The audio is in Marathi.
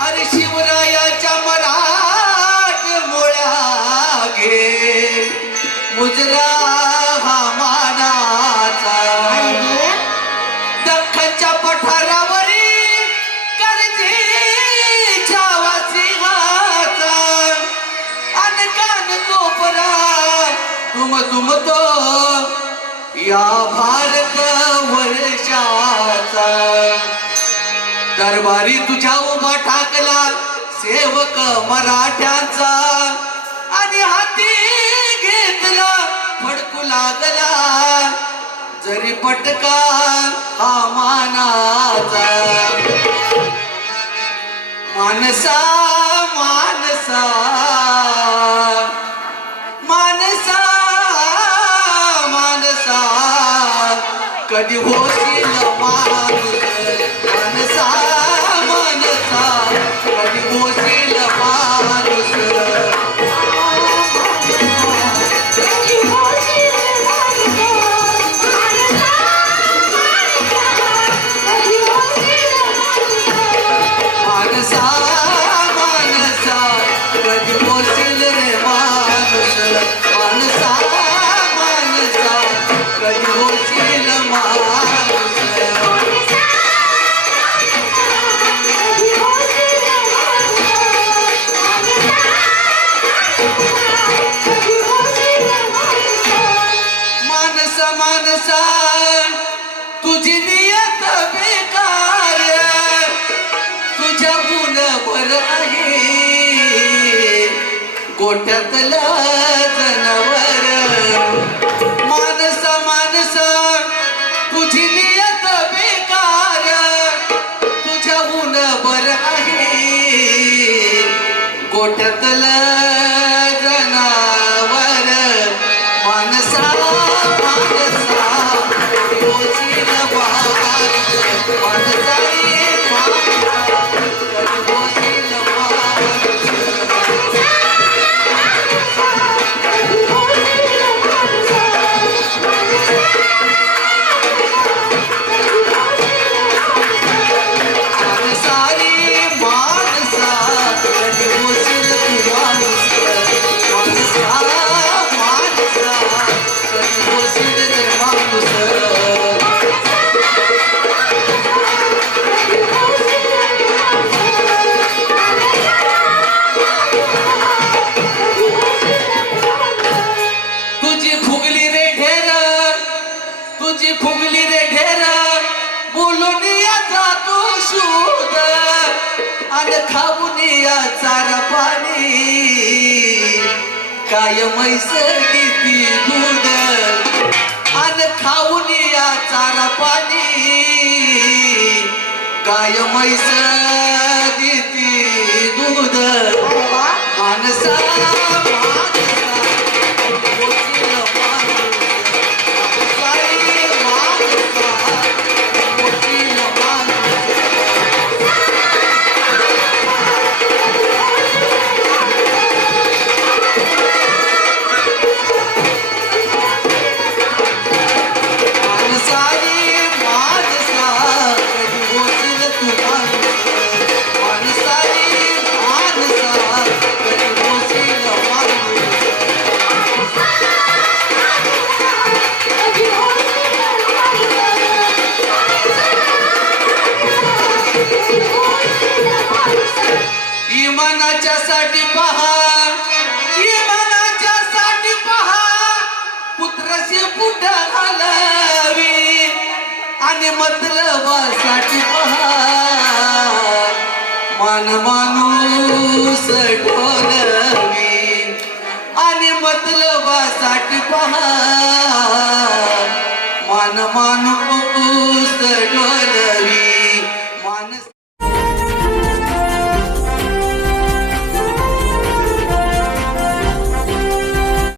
अरे शिवरायाच्या मराठ मुळ्या घे मुजरा हा मानाचा दख्खनच्या पठारावरी करजीच्या वासिंहाचा अनकान कोपरा तुम तुम तो या भारत वर्षाचा. दरबारी तुझ्या उभा ठाकला सेवक मराठ्यांचा. आणि हाती घेतला फडकू लागला. जरी पटका हा मानाचा. माणसा मानसा मानसा. कधी होशील मान मनसा मनसा कधी हो मानस तुझी नियत बेकार तुझ्या गुण बर आहे गोठ्यातला जनावर माणसा माणसा तुझी आणि खाऊन या चारा पाणी काय मैस दूध आणि खाऊन चारा पाणी काय मैस इमानाच्या साठी पहा. इमानाच्या साठी पहा. पुत्रसे पुढ घालावी. आणि मतलबासाठी पहा. मान माणूस ढोलवी आणि मतलबासाठी पहा. मान माणूस